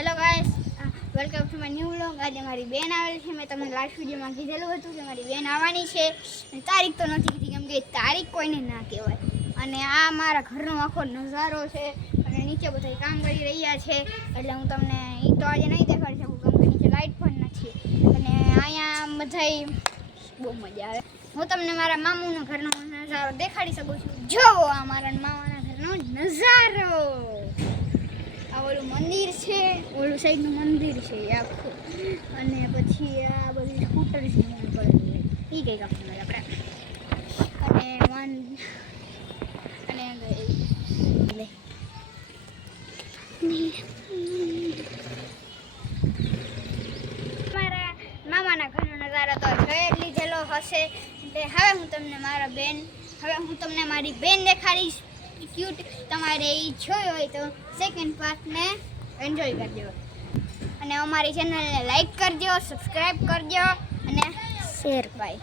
Hello guys, welcome to my new vlog. આજે મારી બેન આવેલી છે. મેં તમને લાસ્ટ વિડીયોમાં કીધેલું હતું કે મારી બેન આવવાની છે. તારીખ તો નથી કીધી કેમ કે તારીખ કોઈને ના કહેવાય. અને આ મારા ઘરનો આખો નજારો છે અને નીચે બધા કામ કરી રહ્યા છે એટલે હું તમને એ તો આજે નહીં દેખાડી શકું કેમ કે નીચે લાઇટ પણ નથી. અને અહીંયા બધાય બહુ મજા આવે. હું તમને મારા મામુના ઘરનો નજારો દેખાડી શકું છું. જોવો આ મારા મામાના ઘરનો નજારો. આ ઓલું મંદિર છે, ઓલું સાઈડનું મંદિર છે આખું. અને પછી આ બધી સ્કૂટર છે એ કંઈ કાપવું આપણે. અને મારા મામાના ઘરનો નજારો તો જોઈ લીધેલો હશે. એટલે હવે હું તમને મારી બેન દેખાડીશ ક્યુટ. તમારે એ જોઈ હોય તો સેકન્ડ પાર્ટને એન્જોય કરજો અને અમારી ચેનલને લાઈક કરજો, સબસ્ક્રાઈબ કરજો અને શેર પાઈ.